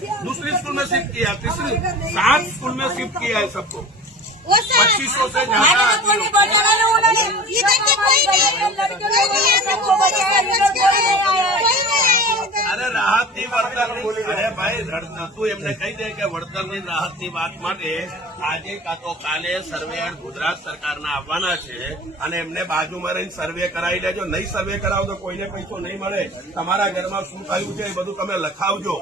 दूसरी स्कूल में शिफ्ट किया, तीसरी 7 स्कूल में शिफ्ट किया है सबको। 2500 से ज्यादा। अरे રાહતની વળતરની, અરે ભાઈ તું એમને કહી દે કે વળતરની રાહતની વાત માટે આજે કાં તો કાલે સર્વે ગુજરાત સરકારના આવવાના છે અને એમને બાજુમાં રહીને સર્વે કરાવી લેજો. નહીં સર્વે કરાવો તો કોઈને પૈસો નહીં મળે. તમારા ઘરમાં શું થયું છે એ બધું તમે લખાવજો.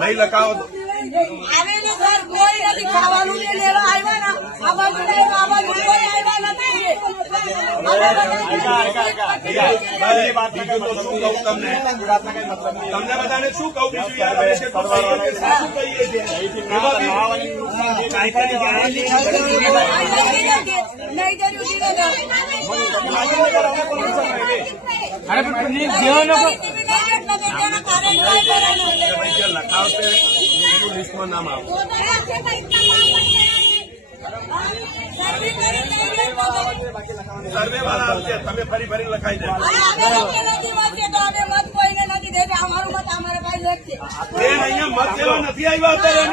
નહીં લખાવો તો તમને બધાને શું કહું બીજું યાર, અમે શું કહીએ છીએ લખાવશે એનું લિસ્ટમાં નામ આવે. સર્વે વાળા આવશે, તમે ફરી ફરી લખાઈ દેજો. અહીંયા મત લેવા નથી આવ્યા અત્યારે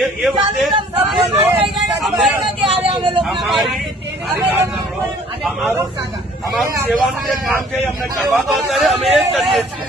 એ વખતે અમારું સેવાનું જે કામ છે અમને કરવા તો અત્યારે અમે એ જ કરીએ છીએ.